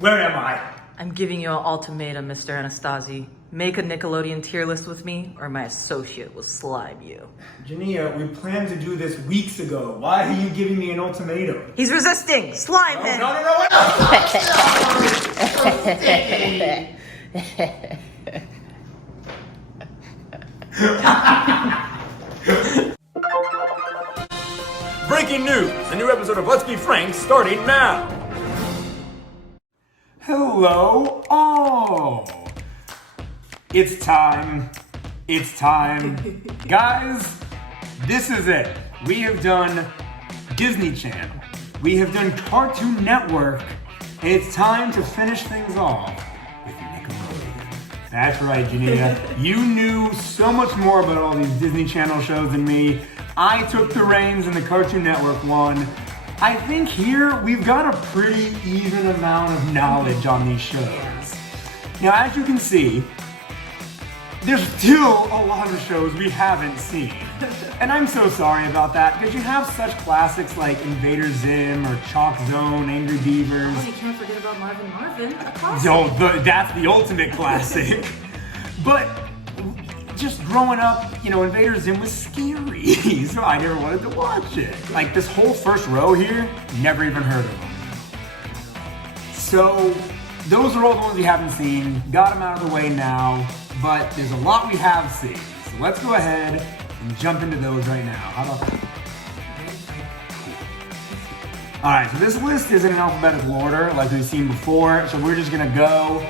Where am I? I'm giving you an ultimatum, Mr. Anastasi. Make a Nickelodeon tier list with me, or my associate will slime you. Gennia, we planned to do this weeks ago. Why are you giving me an ultimatum? He's resisting! Slime him! No. Breaking news! A new episode of Let's Be Frank starting now! Hello all! It's time. Guys, this is it. We have done Disney Channel. We have done Cartoon Network. It's time to finish things off with Nickelodeon. That's right, Gennia. You knew so much more about all these Disney Channel shows than me. I took the reins in the Cartoon Network one. I think here we've got a pretty even amount of knowledge on these shows. Now, as you can see, there's still a lot of shows we haven't seen. And I'm so sorry about that, because you have such classics like Invader Zim or Chalk Zone, Angry Beavers. Oh, you can't forget about Marvin, a classic. So that's the ultimate classic. But just growing up, you know, Invader Zim was scary, so I never wanted to watch it. Like this whole first row here, never even heard of them. So those are all the ones we haven't seen. Got them out of the way now, but there's a lot we have seen. So let's go ahead and jump into those right now. How about that? All right, so this list isn't in alphabetical order like we've seen before, so we're just gonna go.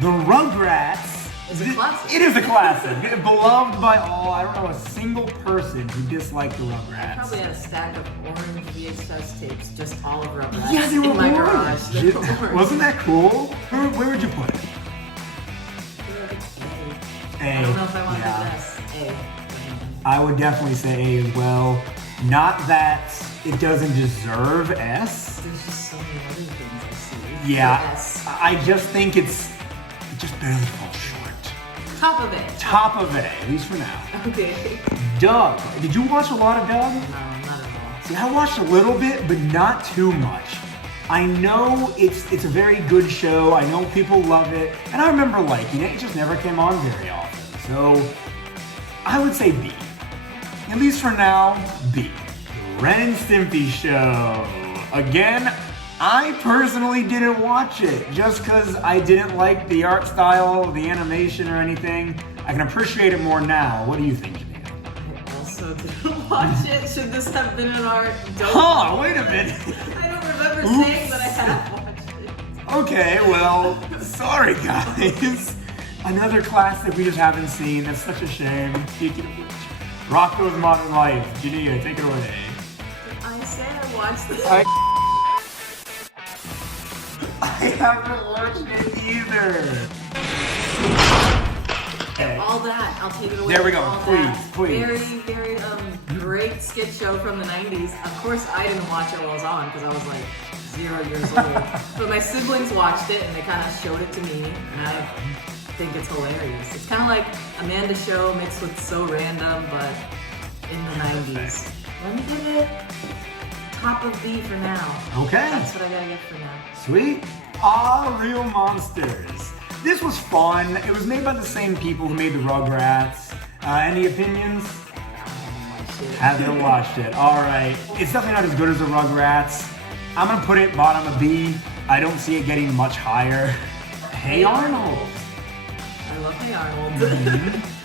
The Rugrats. It's a classic. It is a classic. Beloved by all. I don't know a single person who disliked the Rugrats. Probably had a stack of orange VHS tapes, just all of Rugrats. Yeah, they were in my orange. garage. Wasn't that cool? Where would you put it? A. I don't know if I want to guess. A. I would definitely say A as well. Not that it doesn't deserve S. There's just so many other things I see. Yeah, S. I just think it just barely falls short. Top of it. Top of it, at least for now. Okay. Doug. Did you watch a lot of Doug? No, not at all. See, I watched a little bit, but not too much. I know it's a very good show. I know people love it, and I remember liking it. It just never came on very often. So I would say B. At least for now, B. The Ren and Stimpy Show. Again, I personally didn't watch it just because I didn't like the art style, the animation, or anything. I can appreciate it more now. What do you think, Gennia? I also didn't watch it. Should this have been in our Huh, wait a minute. I don't remember saying that I have watched it. Okay, well, sorry guys. Another classic we just haven't seen. That's such a shame. Speaking of which, Rocko's Modern Life. Gennia, take it away. I said I watched this. I haven't watched it either. Okay. All that, I'll take it away. There we go. All Please, that. please. Very great skit show from the 90s. Of course, I didn't watch it while I was on because I was like 0 years old. But my siblings watched it and they kind of showed it to me, and I think it's hilarious. It's kind of like Amanda's show mixed with So Random, but in the 90s. Let me give it top of B for now. Okay. That's what I gotta get for now. Sweet. Ah, Real Monsters. This was fun. It was made by the same people who made the Rugrats. Any opinions? Haven't watched it. All right. It's definitely not as good as the Rugrats. I'm gonna put it bottom of B. I don't see it getting much higher. Hey Arnold. I love Hey Arnold.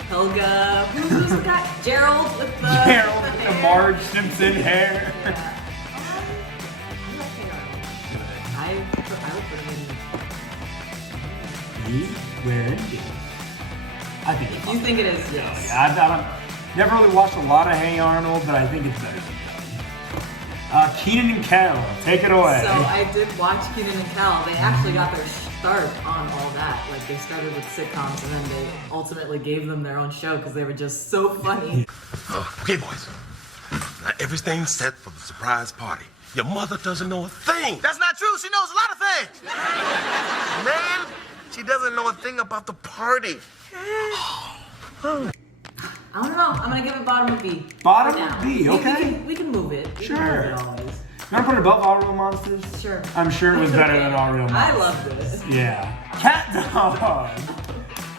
Helga. Who's the guy? Gerald with the Marge Simpson hair. Yeah. I love Hey Arnold. I would put him in. B? Where is it? I think it's You think it is? Yes. I never really watched a lot of Hey Arnold, but I think it's better than that. Keenan and Kel, take it away. So I did watch Kenan and Kel. They actually got their start on all that. Like they started with sitcoms and then they ultimately gave them their own show because they were just so funny. Okay, boys. Now everything's set for the surprise party. Your mother doesn't know a thing. That's not true. She knows a lot of things. Man, she doesn't know a thing about the party. I don't know. I'm gonna give it bottom of B. Bottom for now. of B, okay. We can move it. We can Sure. move it always. You want to put it above All Real Monsters? Sure. I'm sure it was better than All Real Monsters. I loved it. Yeah. Cat Dog.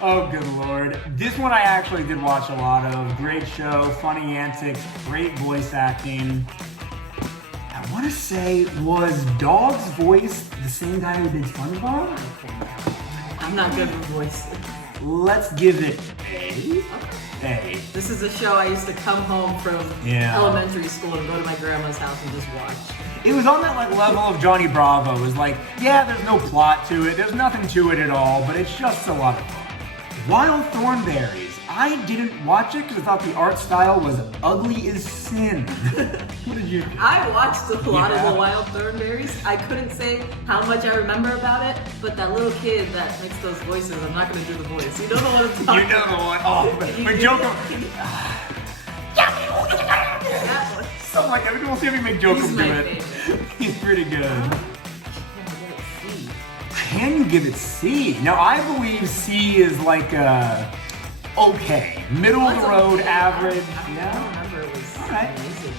Oh, good lord. This one I actually did watch a lot of. Great show, funny antics, great voice acting. I want to say, was Dog's voice the same guy who did SpongeBob? I'm not good with voice. Let's give it A. A. This is a show I used to come home from elementary school and go to my grandma's house and just watch. It was on that like level of Johnny Bravo. It was like, yeah, there's no plot to it, there's nothing to it at all, but it's just a lot of fun. Wild Thornberries. I didn't watch it because I thought the art style was ugly as sin. What did you think? I watched a lot of the Wild Thornberries. I couldn't say how much I remember about it, but that little kid that makes those voices, I'm not going to do the voice. You don't know what I'm talking about. You know the one. Oh, when Joker. That one. Something like that. We'll see if we make Joker He's do my it. favorite. He's pretty good. Can Can you give it C? Now, I believe C is like okay. Middle of the road, average. I don't remember it was Alright. amazing.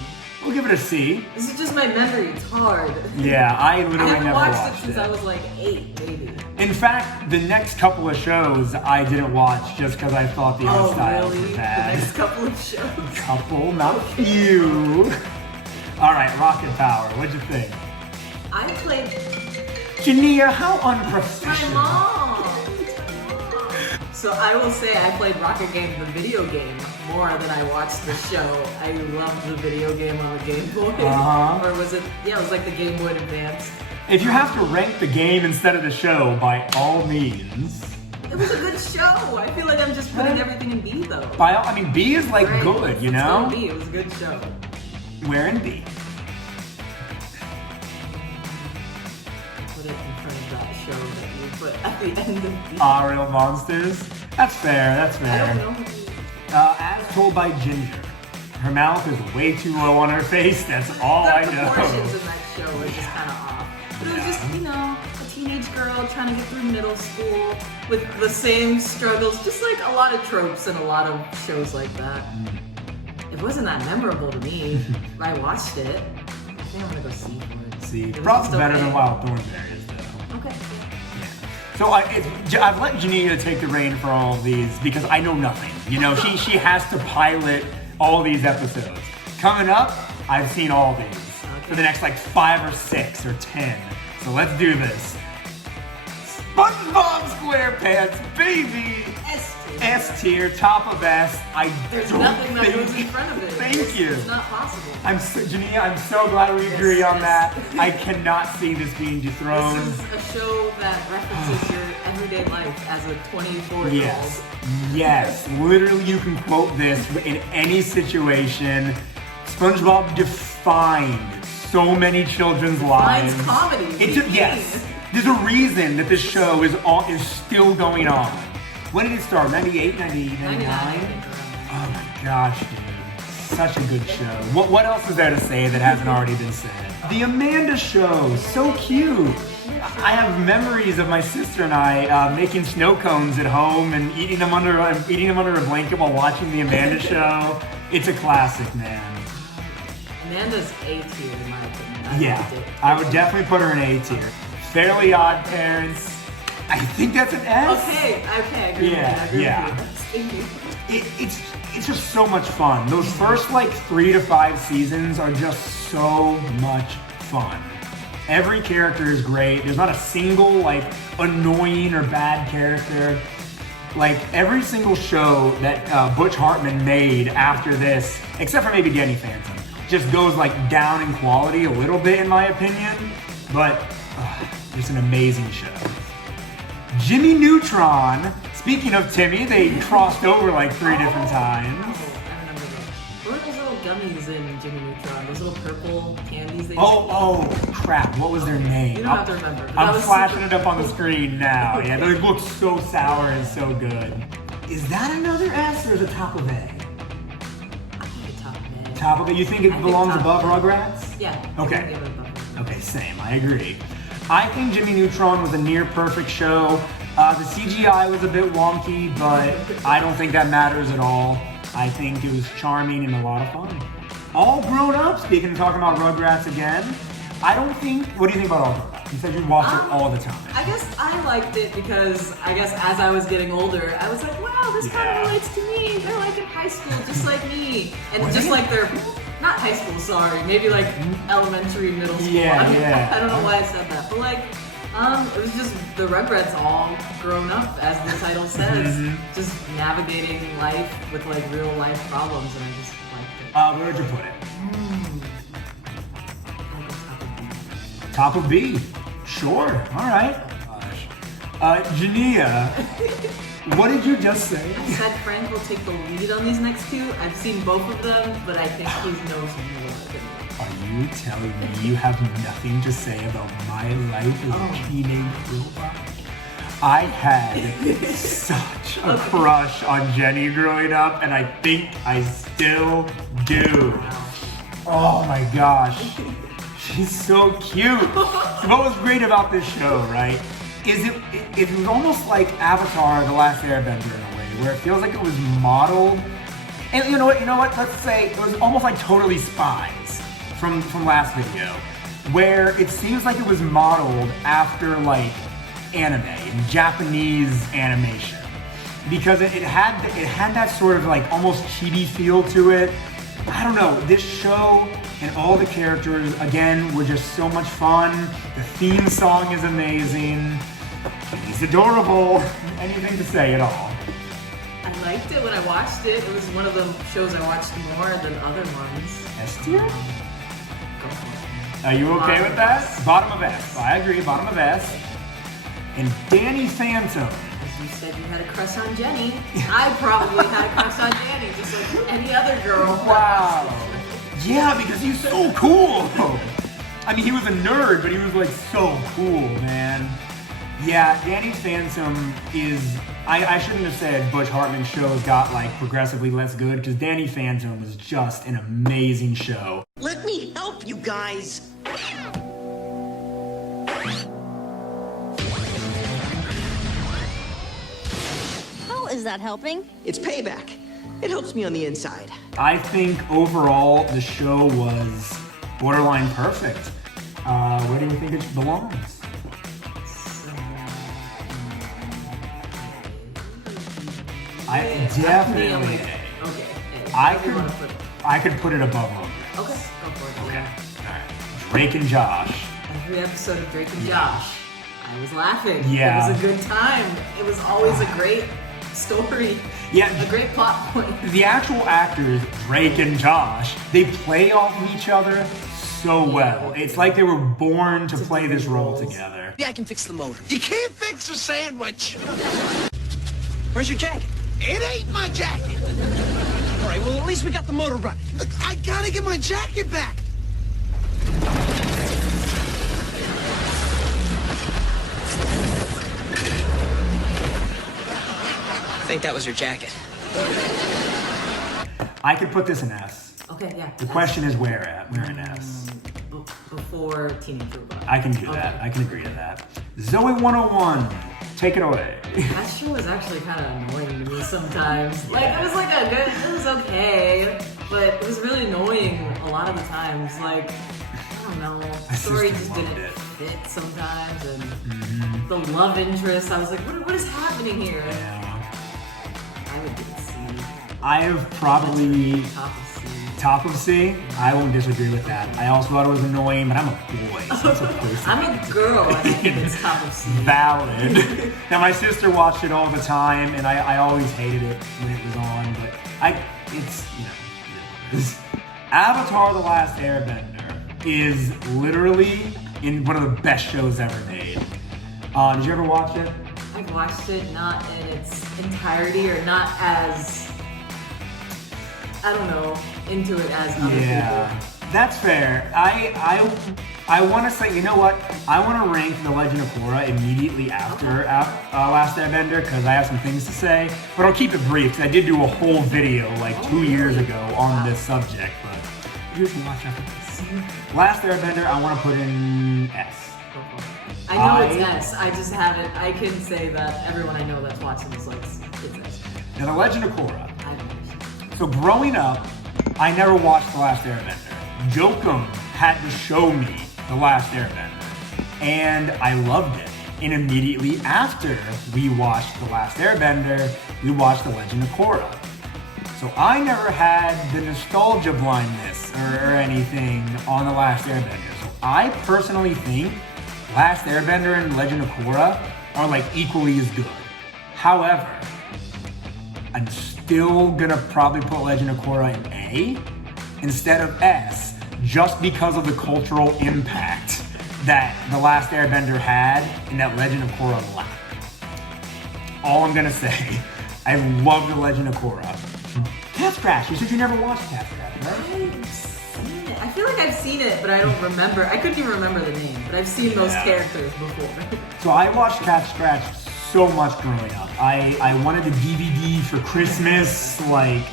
We'll give it a C. This is just my memory. It's hard. Yeah, I I literally haven't never watched watched it since I was like 8, maybe. In fact, the next couple of shows I didn't watch just because I thought the art Oh, styles really? were The bad. next couple of shows. Couple, not few. All right, Rocket Power. What'd you think? I played Gennia, how my unprofessional. mom. So I will say I played Rocket Game, the video game, more than I watched the show. I loved the video game on the Game Boy. Uh-huh. Or was it? Yeah, it was like the Game Boy Advance. If you have to rank the game instead of the show, by all means. It was a good show. I feel like I'm just putting everything in B though. By all, I mean, B is like Right. good, you It's know? in B. It was a good show. Where in B? Put it in front of that show that you put at the end of B. All Real Monsters. That's fair, that's I fair. don't know. As told by Ginger. Her mouth is way too low on her face, that's all I The know. proportions in that show were just kind of off. But it was just, you know, a teenage girl trying to get through middle school with the same struggles, just like a lot of tropes in a lot of shows like that. It wasn't that memorable to me. I watched it. I think I'm gonna go C for it. See, It was probably just better okay. than Wild Thornberries, though. Okay. So I've let Gennia take the reign for all of these because I know nothing. You know, she has to pilot all these episodes. Coming up, I've seen all these for the next like 5 or 6 or 10. So let's do this. SpongeBob SquarePants, baby! S tier, top of S. There's don't nothing that think- goes in front of it. Thank you. It's not possible. Gennia, I'm so glad we agree on that. Yes. I cannot see this being dethroned. This is a show that references your everyday life as a 24-year-old. Yes, yes. Literally, you can quote this in any situation. SpongeBob defined so many children's lives. Defines comedy. Yes. There's a reason that this show is still going on. When did it start? 98, 99? 99, I think, around Oh my gosh, dude. Such a good show. What else is there to say that hasn't already been said? The Amanda Show, so cute. I have memories of my sister and I making snow cones at home and eating them under a blanket while watching the Amanda Show. It's a classic, man. Amanda's A tier in my opinion. I Yeah, loved it. I would definitely put her in A tier. Fairly Odd Parents. I think that's an S. Okay, I agree with you. I agree Yeah. with you. Thank you. It's just so much fun. Those first like 3 to 5 seasons are just so much fun. Every character is great. There's not a single like annoying or bad character. Like every single show that Butch Hartman made after this, except for maybe Danny Phantom, just goes like down in quality a little bit in my opinion. But it's an amazing show. Jimmy Neutron. Speaking of Timmy, they crossed over like 3 different times. Oh, I remember those. What were those little gummies in Jimmy Neutron? Those little purple candies they Oh, crap. What was their name? You don't have to remember. But that I'm was flashing super it up on the cool. screen now. Yeah, those look so sour and so good. Is that another S or is it top of A? I think it's top man. Top of A? You think it I think belongs top above A. Rugrats? Yeah. Okay. I think it was above Rugrats. Okay, same. I agree. I think Jimmy Neutron was a near perfect show. The CGI was a bit wonky, but I don't think that matters at all. I think it was charming and a lot of fun. All grown up, speaking of talking about Rugrats again, I don't think. What do you think about all of that? You said you watched it all the time. I guess I liked it because I guess as I was getting older, I was like, wow, this kind of relates to me. They're like in high school, just like me, and just like they're not high school. Sorry, maybe like elementary, middle school. Yeah, I don't know why I said that, but like. It was just the Rugrats all grown up, as the title says, just navigating life with like real life problems, and I just liked it. Where would you put it? Top of B. Sure. All right. Gennia, what did you just say? I said Frank will take the lead on these next two. I've seen both of them, but I think he knows more than me. Are you telling me you have nothing to say about my life as a teenage robot? I had such a crush on Jenny growing up, and I think I still do. Oh my gosh. She's so cute. What was great about this show, right, is it was almost like Avatar: The Last Airbender in a way, where it feels like it was modeled. And you know what? Let's say it was almost like Totally Spies from last video, where it seems like it was modeled after like anime and Japanese animation, because it had that sort of like almost chibi feel to it. I don't know, this show and all the characters again were just so much fun. The theme song is amazing. He's adorable. Anything to say at all? I liked it when I watched it. It was one of the shows I watched more than other ones. S tier? Go for it. Are you okay Bottom with of that? S. Bottom of S. I agree, bottom of S. And Danny Phantom. As you said, you had a crush on Jenny. I probably had a crush on Danny, just like any other girl. Wow. Yeah, because he's so cool. I mean, he was a nerd, but he was like so cool, man. Yeah, Danny Phantom is, I shouldn't have said Butch Hartman's shows got like progressively less good, because Danny Phantom was just an amazing show. Let me help you guys. How is that helping? It's payback. It helps me on the inside. I think overall the show was borderline perfect. Where do you think it belongs? I definitely. Okay. I could put it above Rugrats. Okay, go for it. Okay. All right. Drake and Josh. Every episode of Drake and Josh, I was laughing. Yeah. It was a good time. It was always a great story. Yeah. A great plot point. The actual actors, Drake and Josh, they play off of each other so well. It's like they were born to play this role together. Yeah, I can fix the motor. You can't fix a sandwich. Where's your jacket? It ain't my jacket. All right, well, at least we got the motor running. I gotta get my jacket back. I think that was your jacket. I could put this in S. Okay, yeah. The question is where at? Where in S? Before Teenage Robot. I can do that. I can agree to that. Zoe 101, take it away. That show was actually kind of annoying to me sometimes. Like, it was like it was okay, but it was really annoying a lot of the times. Like, I don't know, the story just didn't fit sometimes, and the love interest, I was like, what is happening here? Yeah. I would give it C. I have probably Top of C. top of C. I won't disagree with that. I also thought it was annoying, but I'm a boy, so it's a person. I'm a girl, and I think it's top of C. Valid. Now my sister watched it all the time, and I always hated it when it was on, but it's, you know, it is. Avatar: The Last Airbender is literally in one of the best shows ever made. Did you ever watch it? I've watched it not in its entirety, or not as, I don't know, into it as other people. That's fair. I want to say, you know what? I want to rank The Legend of Korra immediately after Last Airbender, because I have some things to say, but I'll keep it brief, because I did do a whole video like 2 years ago on this subject, but you can watch after this. Last Airbender, I want to put in S. I know it's S. I just haven't. I can say that everyone I know that's watching this likes it's S. Now, The Legend of Korra. I don't know. So growing up, I never watched The Last Airbender. Jokum had to show me The Last Airbender, and I loved it. And immediately after we watched The Last Airbender, we watched The Legend of Korra. So I never had the nostalgia blindness or anything on The Last Airbender. So I personally think Last Airbender and Legend of Korra are like equally as good. However, I'm still gonna probably put Legend of Korra in A instead of S, just because of the cultural impact that The Last Airbender had and that Legend of Korra lacked. All I'm gonna say, I love The Legend of Korra. Cat Scratch, you said you never watched Cat Scratch, right? I've seen it. I feel like I've seen it, but I don't remember. I couldn't even remember the name, but I've seen those characters before. So I watched Cat Scratch so much growing up. I wanted the DVD for Christmas. Like,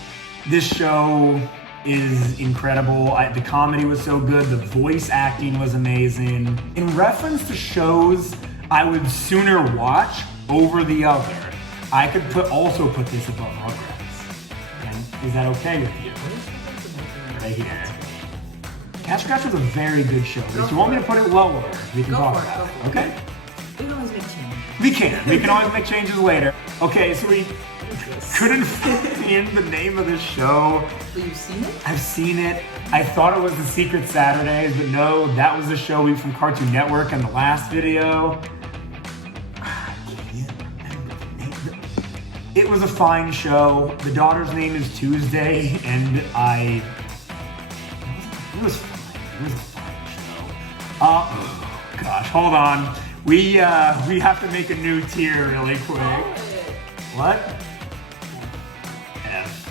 this show is incredible. The comedy was so good. The voice acting was amazing. In reference to shows I would sooner watch over the other, I could also put this above Rugrats. And is that okay with you? Right here. Cat Scratch was a very good show. If you want me to put it lower, we can talk about it. Okay? We can always make changes. We can. We can always make changes later. Okay, so we couldn't find the name of this show. But you've seen it? I've seen it. I thought it was The Secret Saturdays, but no, that was the show we from Cartoon Network in the last video. It was a fine show. The daughter's name is Tuesday, and it was fine. It was a fine show. Oh gosh, hold on. We have to make a new tier really quick. What? F.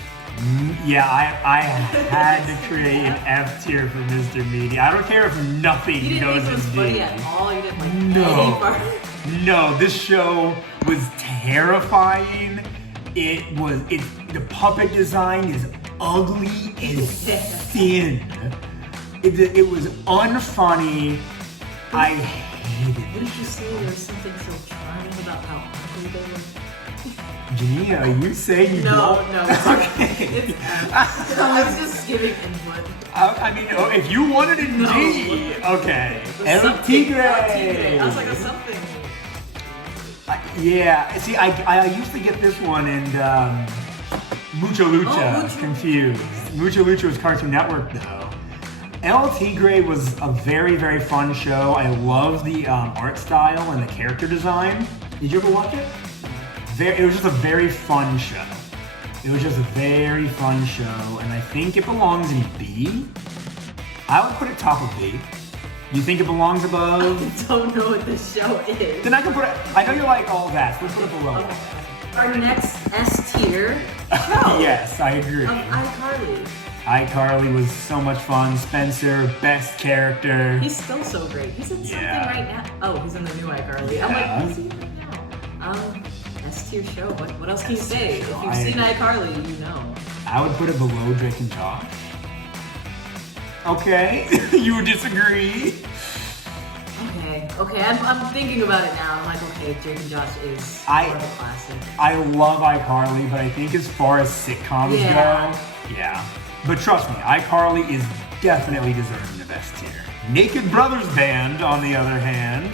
Yeah, I had to create an F tier for Mr. Meaty. I don't care if nothing You didn't goes think it was in funny D. at all? You didn't like any part? No, this show was terrifying. The puppet design is ugly as sin. It was unfunny. I hated it. What did you say? There was something so charming about how ugly they were? Gennia, are you saying you don't? No, it's okay. I was just giving input. I mean, if you wanted it in D, okay. El Tigre. I was like, a something. Yeah, see, I used to get this one and Mucha Lucha confused. Mucha Lucha was Cartoon Network though. El Tigre was a very, very fun show. I love the art style and the character design. Did you ever watch it? It was just a very fun show. It was just a very fun show, and I think it belongs in B. I would put it top of B. You think it belongs above? I don't know what this show is. Then I can put it. I know you like all that, so let's put it below. Okay. Our next S tier show. Yes, I agree. Of iCarly. iCarly was so much fun. Spencer, best character. He's still so great. He's in something right now. Oh, he's in the new iCarly. I'm like, who's he in now? S tier show. What else can you say? If you've seen iCarly, you know. I would put it below Drake and Josh. Okay, you disagree. Okay. I'm thinking about it now. I'm like, okay, Drake and Josh is more of a classic. I love iCarly, but I think as far as sitcoms go, yeah. But trust me, iCarly is definitely deserving the best tier. Naked Brothers Band, on the other hand.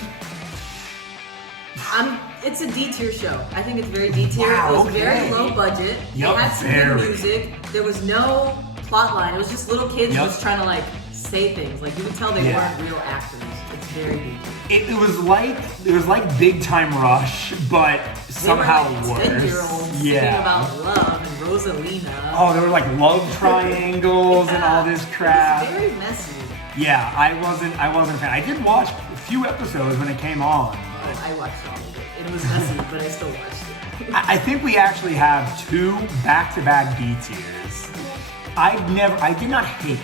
It's a D tier show. I think it's very D tier. Wow, it was very low budget. Yep, it had some good music. There was no plot line. It was just little kids just trying to like say things. Like you could tell they weren't real actors. It's very D tier. It was like Big Time Rush, but somehow they were like worse. 10-year-olds singing about love and Rosalina. Oh, there were like love triangles and all this crap. It was very messy. Yeah, I wasn't a fan. I did watch a few episodes when it came on. But I watched all of it. It was messy, but I still watched it. I think we actually have two back-to-back B tiers. I did not hate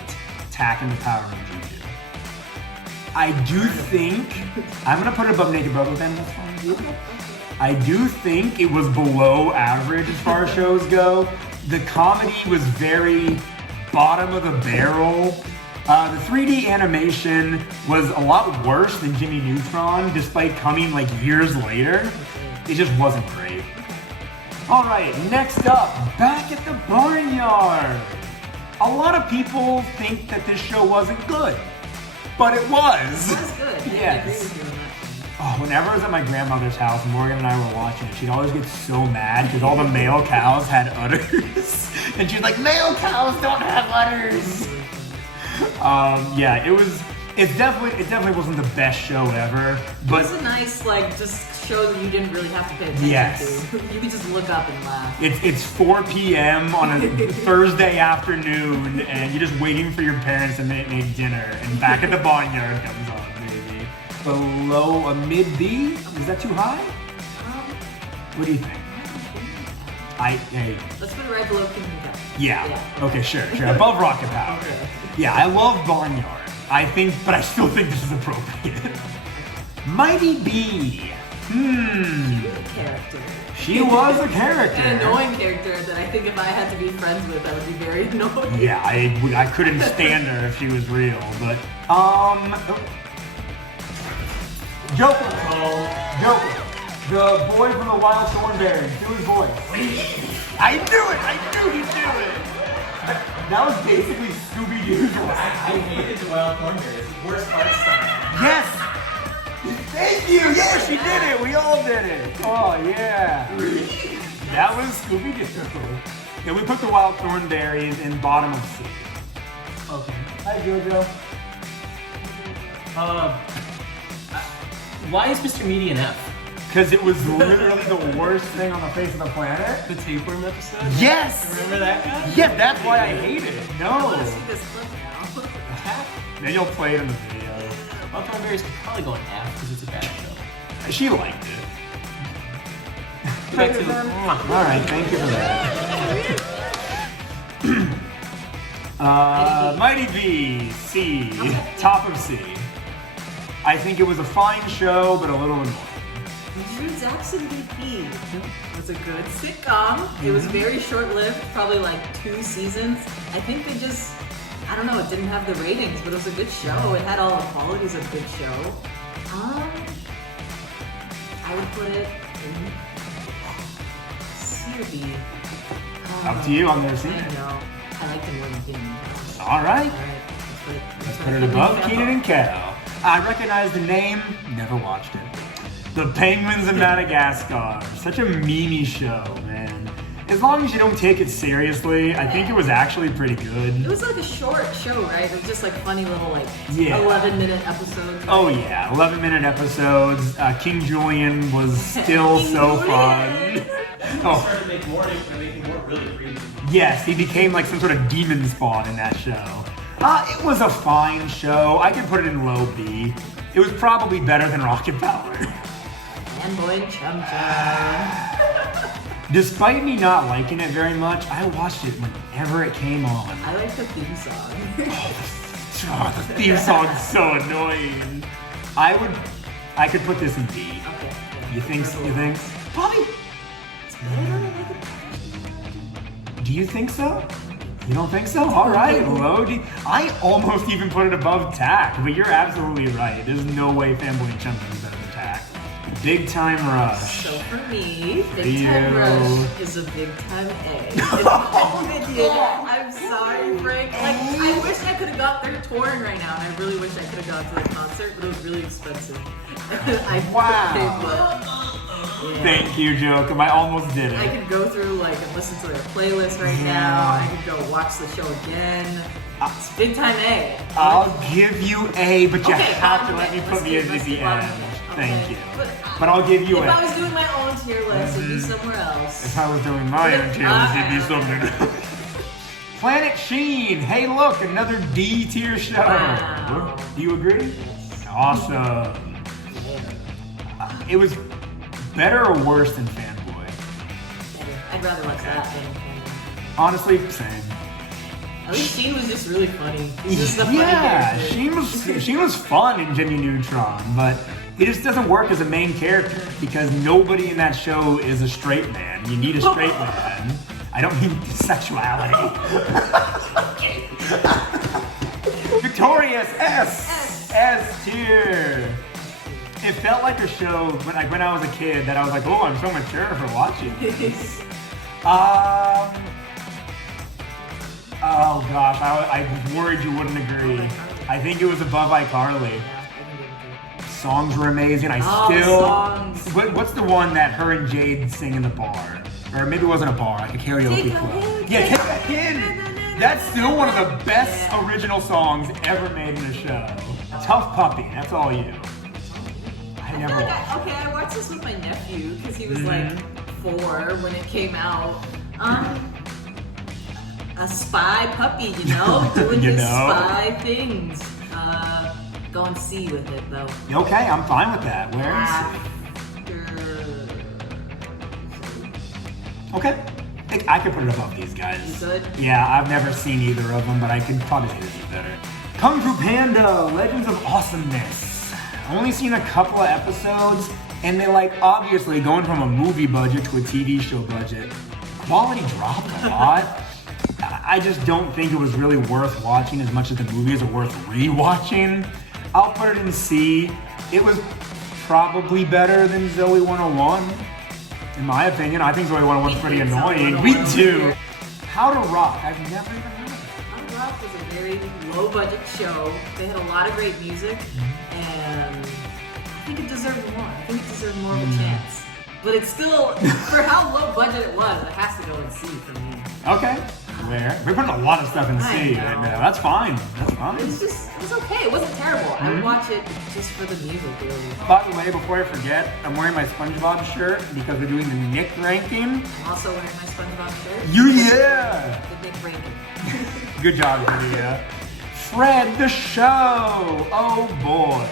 Tack and the Power of Juju. I do think, I'm gonna put it above Naked Brothers Band, that's fine. I do think it was below average as far as shows go. The comedy was very bottom of the barrel. The 3D animation was a lot worse than Jimmy Neutron, despite coming like years later. It just wasn't great. All right, next up, Back at the Barnyard. A lot of people think that this show wasn't good. but it was. That's good. Yeah, I agree Yes. with you on that. Oh, whenever I was at my grandmother's house, Morgan and I were watching it, she'd always get so mad because all the male cows had udders. And she's like, male cows don't have udders. Yeah, it definitely wasn't the best show ever, but It's a nice, like, just show that you didn't really have to pay attention Yes. to. You could just look up and laugh. it's 4 p.m. on a Thursday afternoon, and you're just waiting for your parents to make dinner, and Back at the Barnyard comes on, baby. Below a mid B? Is that too high? What do you think? Hey, Let's put it right below Kingdom Come. yeah. Okay, sure. Above Rocket Power. Okay. Yeah, I love Barnyard. But I still think this is appropriate. Mighty B. Character. She was a character. An annoying character that I think if I had to be friends with, I would be very annoyed. Yeah, I couldn't stand her if she was real, but Joker. The boy from the Wild Thornberrys. Do his voice. I knew he'd do it. That was basically Scooby-Doo's. I hated the Wild Thornberrys. Worst art style. Yes! Thank you! Yeah, she did it! We all did it! Oh, yeah. That was Scooby-Doo. Yeah, we put the Wild Thornberrys in bottom of C. Okay. Hi, JoJo. Why is Mr. Meaty an F? Because it was literally the worst thing on the face of the planet. The tapeworm episode? Yes! Remember that guy? Yeah, that's why I hate it. I want to No. see this clip now. Maybe you'll play it in the video. Wild Thornberrys could probably go an F because it's a bad show. She liked it. Back to Alright, thank you for that. Mighty V, C, top of C. I think it was a fine show, but a little annoying. Drew Jackson VP. It's a good sitcom. It was very short-lived, probably like 2 seasons. I think they just, I don't know, it didn't have the ratings, but it was a good show. It had all the qualities of a good show. I would put it in C or B. Up to you, I've never seen I it. know. I liked it more than Keenan. Alright, Alright, let's put it above Keenan and Kel. I recognize the name, never watched it. The Penguins of Madagascar. Such a memey show, man. As long as you don't take it seriously, I think it was actually pretty good. It was like a short show, right? It was just like funny little like Yeah. 11-minute episodes. Oh yeah, 11-minute episodes. King Julian was still King so Julian. fun. Oh, started to make more, and making more really creepy. yes, he became like some sort of demon spawn in that show. It was a fine show. I could put it in low B. It was probably better than Rocket Power. Fanboy and Chum Chum. Despite me not liking it very much, I watched it whenever it came on. I like the theme song. Oh, the theme song's so annoying. I could put this in B. Okay. Yeah. You think? Probably. Do you think so? You don't think so? All right, low D. I almost even put it above TAC, but you're absolutely right. There's no way Fanboy and Chump is better than TAC. Big Time Rush. So for me, Big Time Ew. Rush is a Big Time A. In my opinion, I'm sorry, Frank. Like, I wish I could have got their touring right now, and I really wish I could have gone to the concert, but it was really expensive. Wow. Yeah. Thank you, Jokum. I almost did I it. could go through like and listen to their playlist right now. I could go watch the show again. It's Big Time A. I'll give you A, but you Okay, have to okay, let me let's put me do- at let's the do bottom end. finish. Thank Okay. you. But But I'll give you if A. I was doing my own tier list, it'd be somewhere else. If I was doing my own tier list, it'd be something. Planet Sheen. Hey, look, another D tier show. Wow. Do you agree? Awesome. It was better or worse than Fanboy? I'd rather watch that than Honestly, same. At least Sheen was just really funny. He's just the funny Yeah, character. Sheen was fun in Gennia Neutron, but he just doesn't work as a main character because nobody in that show is a straight man. You need a straight man. I don't mean sexuality. Victorious S tier. It felt like a show when I was a kid that I was like, oh, I'm so mature for watching this. Oh gosh, I was worried you wouldn't agree. I think it was above iCarly. Yeah, I can give it to you. Songs were amazing. I Oh, the still. songs. What's the one that her and Jade sing in the bar? Or maybe it wasn't a bar, like a karaoke Take a club. hit, Yeah, take Take a a Hit. That's still one of the best original songs ever made in a show. Tough Puppy, that's all you. I never feel like watched it. okay, I watched this with my nephew because he was Mm-hmm. like 4 when it came out. A spy puppy, doing You his know? spy things. Go and see with it though. Okay, I'm fine with that. Where is Okay. I could put it above these guys. You could? Yeah, I've never seen either of them, but I can probably say this is better. Kung Fu Panda, Legends of Awesomeness. Only seen a couple of episodes, and they obviously going from a movie budget to a TV show budget. Quality dropped a lot. I just don't think it was really worth watching as much as the movies are worth rewatching. I'll put it in C. It was probably better than Zoe 101. In my opinion, I think Zoe 101 is pretty We think annoying. Zoe We 101 do. How to Rock, I've never even heard of it. How to Rock was a very low budget show. They had a lot of great music, and I think it deserved more. I think it deserved more of a chance. But it's still, for how low budget it was, it has to go in C for me. Okay. Where? We're putting a lot of stuff in I C know. right now. That's fine. That's fine. It was okay. It wasn't terrible. I would watch it just for the music, really. By the way, before I forget, I'm wearing my SpongeBob shirt because we're doing the Nick ranking. I'm also wearing my SpongeBob shirt. Yeah! The Nick ranking. Good job, Gennia. Fred the Show! Oh boy.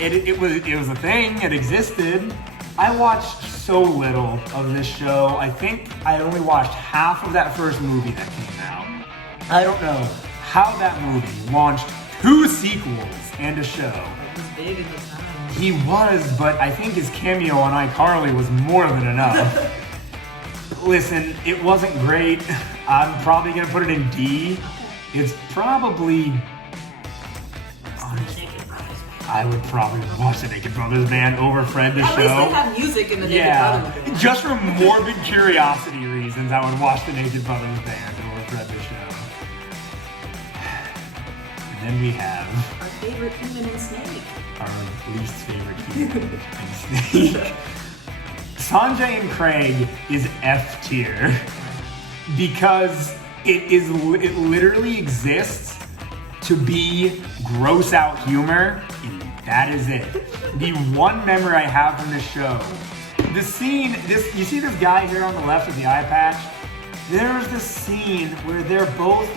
It was a thing, it existed. I watched so little of this show. I think I only watched half of that first movie that came out. I don't know how that movie launched 2 sequels and a show. It was big at the time. He was, but I think his cameo on iCarly was more than enough. Listen, it wasn't great. I'm probably gonna put it in D. It's probably... honestly, I would probably watch the Naked Brothers Band over Fred the At Show. least they have music in the Naked Brothers Band. Just for morbid curiosity reasons, I would watch the Naked Brothers Band over Fred the Show. And then we have Our favorite human and snake. our least favorite human and snake. Sanjay and Craig is F tier because it literally exists to be gross out humor, and that is it. The one memory I have from this show, the scene, you see this guy here on the left with the eye patch? There's this scene where they're both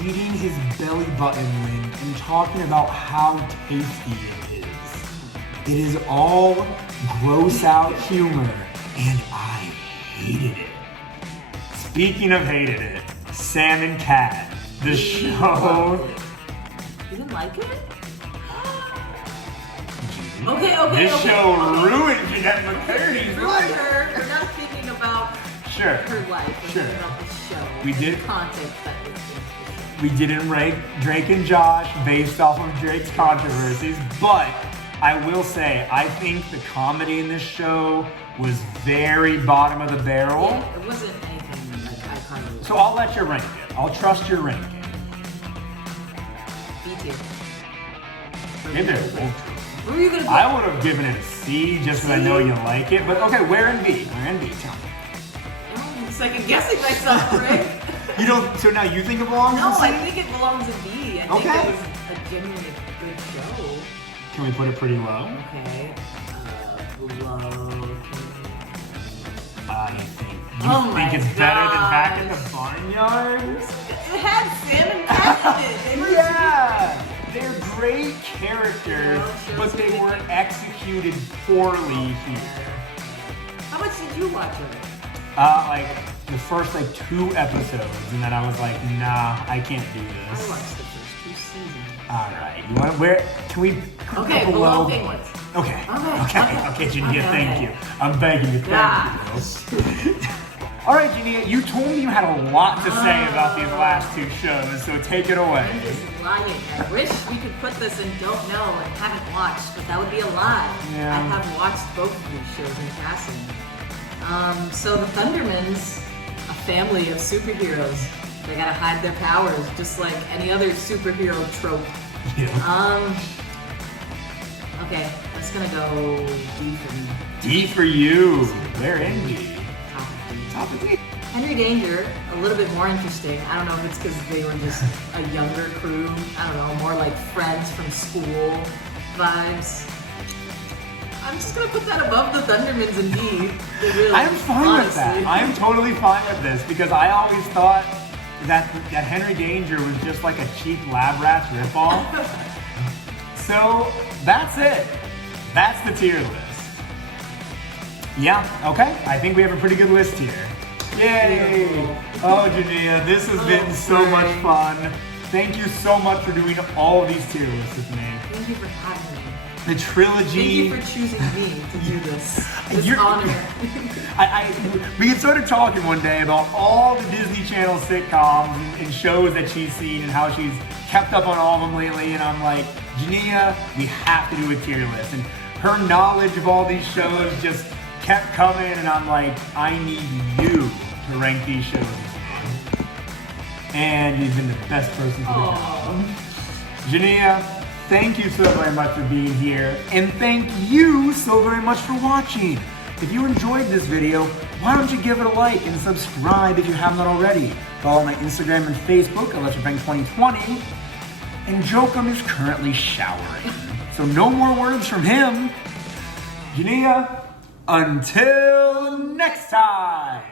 eating his belly button lint and talking about how tasty it is. It is all gross out humor, and I hated it. Speaking of hated it, Sam and Cat, the show. You didn't like it? Okay. This show ruined Jeanette McCurdy's Ruined life. her. We're not thinking about Sure. her life. We're Sure. thinking about the show. We and did- the content that was in the show. We didn't rank Drake and Josh based off of Drake's controversies, but I will say, I think the comedy in this show was very bottom of the barrel. Yeah, it wasn't anything like iCarly. So I'll let you rank it. I'll trust your ranking. B tier. Maybe Where were you gonna put? I would have given it a C just because I know you like it, but okay, where in B? Where in B? Tell me. I'm second guessing myself, right? You don't, so now you think it belongs No, in C? I think it belongs in B. I think Okay. it was a genuinely good show. Can we put it pretty low? Okay. Low. I think. You Oh think my it's better than back in the gosh. barnyard? It had Sam and Cat in it. They were Yeah! They're great characters, but they were executed poorly here. How much did you watch of it? The first 2 episodes, and then I was like, nah, I can't do I this. watched the first 2 seasons. Alright, you want where can we put Okay, it below Penguins. Okay, Okay. Gennia, Okay, thank okay. you. I'm begging you, thank you. Alright, Gennia, you told me you had a lot to say about these last 2 shows, so take it away. I'm just lying. I wish we could put this in don't know and haven't watched, but that would be a lie. Yeah. I have watched both of these shows in passing. So the Thundermans, a family of superheroes, They gotta hide their powers, just like any other superhero trope. Yeah. Okay, that's gonna go D for me. D for you. Where in D? Top of D. Henry Danger, a little bit more interesting. I don't know if it's because they were just a younger crew. I don't know, more like friends from school vibes. I'm just gonna put that above the Thundermans and D. Really, I'm fine with that. honestly. I'm totally fine with this because I always thought that Henry Danger was just like a cheap Lab Rats ripoff. So that's it. That's the tier list. Yeah, okay. I think we have a pretty good list here. Yay! Oh, Gennia, this has been so much fun. Thank you so much for doing all of these tier lists with me. Thank you for having me. The trilogy. Thank you for choosing me to do this. This You're- honor. We had started talking one day about all the Disney Channel sitcoms and shows that she's seen and how she's kept up on all of them lately. And I'm like, Gennia, we have to do a tier list. And her knowledge of all these shows just kept coming. And I'm like, I need you to rank these shows. And you've been the best person for the job. Gennia, thank you so very much for being here. And thank you so very much for watching. If you enjoyed this video, why don't you give it a like and subscribe if you haven't already. Follow my Instagram and Facebook, ElectricBang2020. And Jokum is currently showering. So no more words from him. Gennia, until next time.